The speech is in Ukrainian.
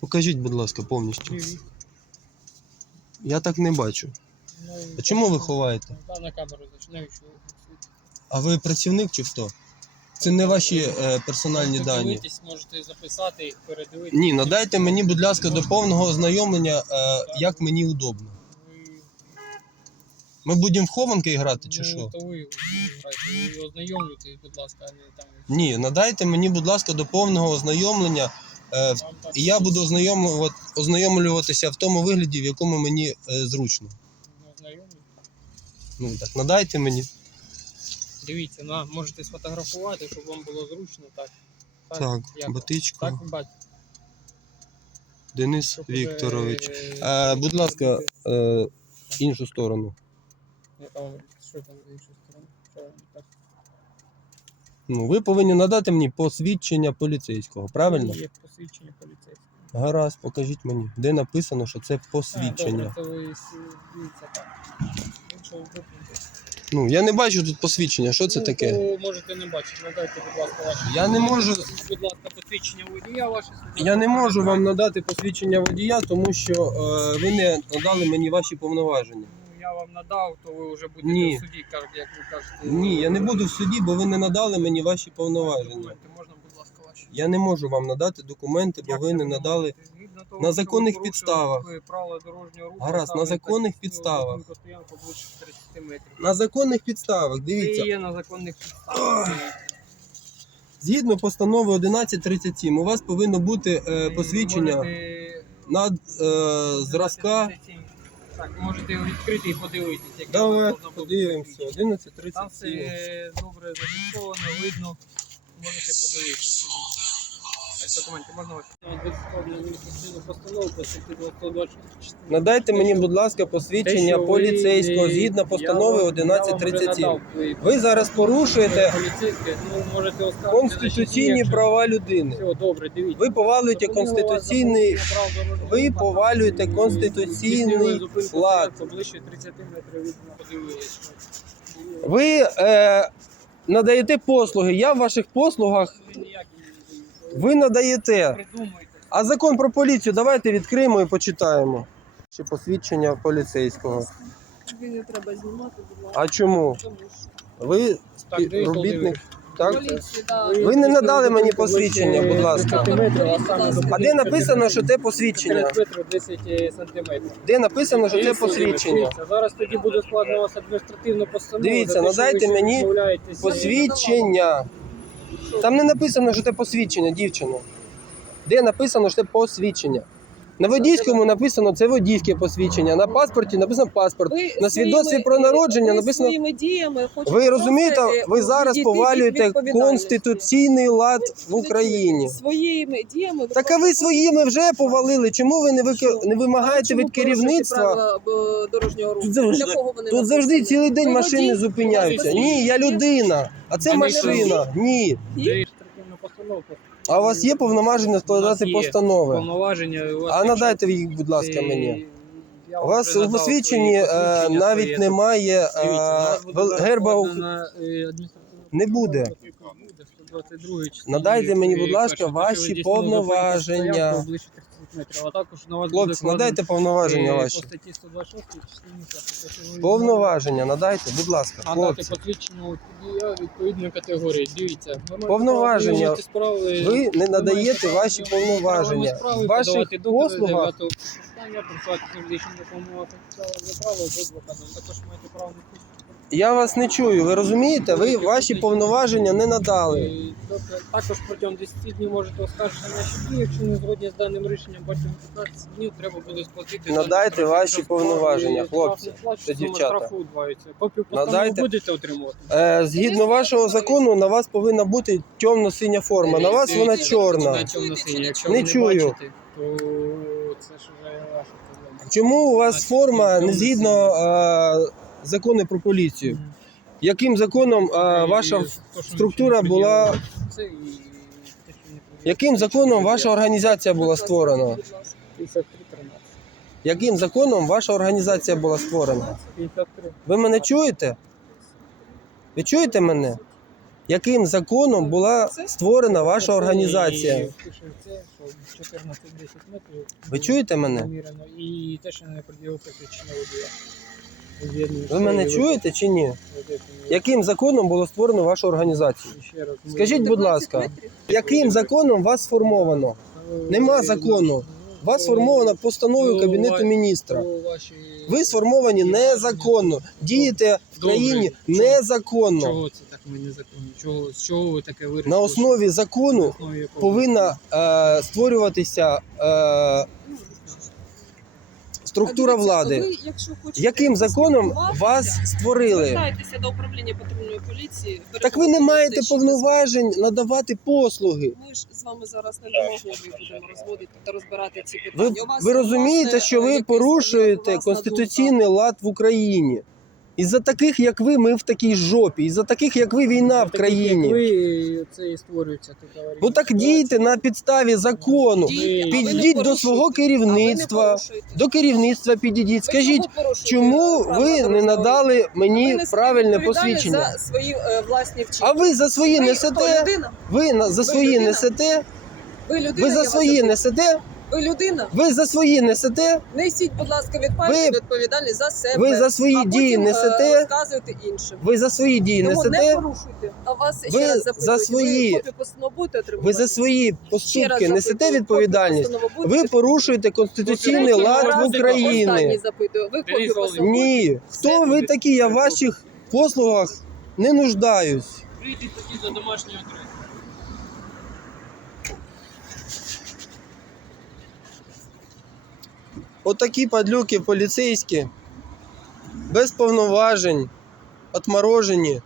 Покажіть, будь ласка, повністю. Я так не бачу. Ну, А чому ви ховаєте? На камеру зачинаю, що ви фіксуєте. А ви працівник чи хто? Це не ваші е, персональні дані. Подивитись, можете записати їх, передивитися. Ні, надайте мені, будь ласка, до повного ознайомлення, е, як мені удобно. Ви, Ми будемо в хованки грати чи ну, що? то ви грайте, ви ознайомлюйтесь, будь ласка, а не там. Ні, надайте мені, будь ласка, до повного ознайомлення. Е, так І я буду ознайомлюватися в тому вигляді, в якому мені е, зручно. Ну так, надайте мені. Дивіться, на, можете сфотографувати, щоб вам було зручно, так. Так, як? Батичко, Так, бать. Денис щоб Вікторович. е, Е, будь ласка, е, іншу сторону. Що там з іншої сторони? Що вам так? Ну, ви повинні надати мені посвідчення поліцейського, правильно? Є посвідчення поліцейського. Гаразд, покажіть мені, де написано, що це посвідчення. А, добре, то ви дивіться так. Іншого випадку. Ну, я не бачу тут посвідчення. Що це Ну, таке? то можете не бачити. Надайте, будь ласка, ваші. Я не можу. Будь ласка, посвідчення водія ваше. Я не можу вам надати посвідчення водія, тому що е, ви не надали мені ваші повноваження. Я вам надав, то ви вже будете Ні. в суді, як як ви кажете. Ні, я не буду в суді, бо ви не надали мені ваші повноваження. Документи можна, будь ласка, ваші. Я не можу вам надати документи, бо Як ви не надали. Згідно того, На що законних ви порушили підставах. ви Правила дорожнього руху. Гаразд, на законних так, підставах. зупинку стоянку ближче 30 метрів. На законних підставах, Це дивіться, є на законних підставах. згідно постанови 1137, у вас повинно бути е, посвідчення над е, зразка. Так, можете відкрити і подивитися. як Давай воно подивимося. 1137. Там все добре зафіксовано, видно. Можете подивитися. Документи можна ваші? Адміністративну постанову по статті 226. Надайте мені, будь ласка, посвідчення поліцейського згідно постанови 1137. Ви зараз порушуєте Поліцейське, ну, можете оскаржити конституційні права людини. Все, добре, дивіться. Ви повалюєте конституційний. Ви повалюєте конституційний лад. ближче 30 метрів від нас. Подивились. Ви е, надаєте послуги. Я в ваших послугах Ви ніякі не ви надаєте. А закон про поліцію давайте відкриємо і почитаємо. Ще посвідчення поліцейського. Тобі не треба знімати, будь ласка. А чому? Ви Так, де робітник, так? поліції, да. Ви не надали мені посвідчення, будь ласка. А де написано, що це посвідчення? метрів 10 сантиметрів. Де написано, що це посвідчення? Зараз тоді буде складно у вас адміністративну постанову. Дивіться, надайте мені. Посвідчення. Там не написано, що це посвідчення, дівчина. Де написано, що це посвідчення? На водійському написано це водійське посвідчення, на паспорті написано паспорт. Ви На свідоцтві своїми- про народження ви написано. своїми діями хочете Ви розумієте, просто, ви зараз відійти від повалюєте відповідальності. конституційний лад в Україні. Своїми діями ви Так а ви просто- своїми вже повалили. Чому ви не вики... Не вимагаєте Чому від порушуєте керівництва? правила, е, дорожнього руху? Тут завжди- Для кого вони Тут завжди написані? цілий день Ви машини водій? зупиняються. Ні, я людина, а це А машина. Ні. Адміністративну постанову. А у вас є повноваження складати є постанови? Повноваження. у вас А надайте їх, будь ласка, мені. я У вам вас у надав посвідченні свої е, посвідчення навіть немає Дивіться, у нас е, буде герба. на, е, Не буде. буде, 122 частині, Надайте мені, будь ласка, перше, те, що ви ваші повноваження. ближче 30 метрів, а також на вас Хлопці, надайте повноваження е, ваші. По статті 126 частині Повноваження надайте, будь ласка, Надати хлопці. посвідчення водія відповідної категорії. Дивіться, маєте Повноваження. справи, Ви не надаєте ваші повноваження. В ваших послугах питання, працювати з юридичним допомогою за право з адвокатом. Також маєте право на. Я вас не чую. Ви розумієте? Ви ваші повноваження не надали. Е, тобто, Також протягом 10 днів можете оскаржити наші дії, якщо не згодні з даним рішенням, протягом 15 днів треба буде сплатити. Надайте ваші повноваження, хлопці та дівчата. Копію постанови Надайте. будете отримувати. Е, згідно вашого закону, на вас повинна бути темно-синя форма. На вас вона чорна. Якщо Не ви не чую. бачите, то це ж вже ваша проблема. Чому у вас форма не згідно е, закону про поліцію? Яким законом е, ваша І структура була- яким законом ваша організація була створена? 53-13. Яким законом ваша організація була створена? 53. Ви мене чуєте? Ви чуєте мене? Яким законом була створена ваша організація? І пише це, що 14-10 метрів. Ви чуєте мене? І те, що не приділив водія. Ви мене чуєте чи ні? Яким законом було створено вашу організацію? Скажіть, будь ласка, яким законом вас сформовано? Нема закону. Вас сформовано постановою Кабінету міністра. Ви сформовані незаконно. Дієте в країні незаконно. Чого це так ми незаконно? Чого, з чого ви таке вирішили? На основі закону повинна е, створюватися е, структура влади. ви, якщо хочете Яким законом вас створили? Звертайтеся до управління патрульної поліції. Так ви не маєте повноважень надавати послуги. Ми ж з вами зараз не домовлені будемо розводити та розбирати ці Ви, питання. У вас- ви розумієте, що ви порушуєте конституційний лад в Україні. Із-за таких, як ви, ми в такій жопі. Із-за таких, як ви, війна в країні. Ви це і створюється тут аварійна Ну так дійте на підставі закону. Дійте, а ви не Підійдіть до порушуйте. свого А ви не керівництва, порушуйте. до керівництва підійдіть. Ви Скажіть, чого порушуєте чому правила ви не дорожнього надали мені Ви несете правильне відповідальність посвідчення? за свої е, власні вчинки. А ви за свої Ви несете? людина? Ви на- за свої людина? несете? Ви людина? Ви за вас свої запитую. несете? Ви людина? Ви за свої несете? Несіть, будь ласка, від Ви- відповідальність за себе. Ви за свої а дії потім, е, несете? розказуєте іншим. Ви за свої дії Тому не несете? порушуйте. А вас Ви ще раз запитую, за свої- ви копію постанови будете Ви за свої Ще раз поступки несете відповідальність? постанови будете Ви порушуєте конституційний Третій лад раз в Останній Україні. запитую. Ви Денис копію Володимирович. постанови Ні. Хто ви такі? Я в ваших послугах не нуждаюсь. Прийдіть тоді за домашньою адресою. Отакі падлюки поліцейські, без повноважень, отморожені.